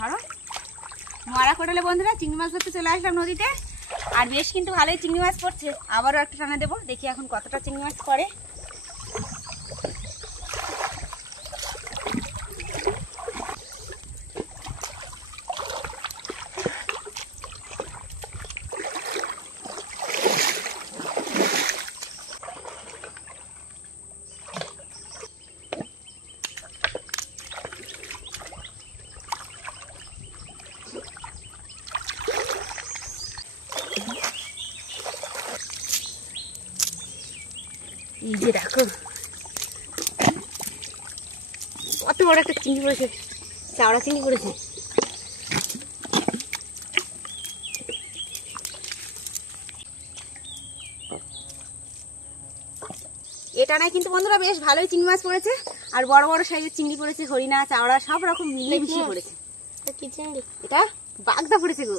ধরো মরা কোটালে বন্ধুরা চিংড়ি মাছ ধরতে চলে আসলাম নদীতে। আর বেশ কিন্তু ভালোই চিংড়ি মাছ পড়ছে। আবারও একটা টানা দেবো, দেখি এখন কতটা চিংড়ি মাছ পড়ে। এই যে দেখো কত বড় একটা চিংড়ি পড়েছে, চাওড়া চিংড়ি পড়েছে। এটা নাই কিন্তু বন্ধুরা বেশ ভালোই চিংড়ি মাছ পড়েছে। আর বড় বড় সাইজের চিংড়ি পড়েছে, হরিণা চাওড়া সব রকম মিলিয়ে মিশিয়ে পড়েছে। কি চিংড়ি? এটা বাগদা পড়েছে গো।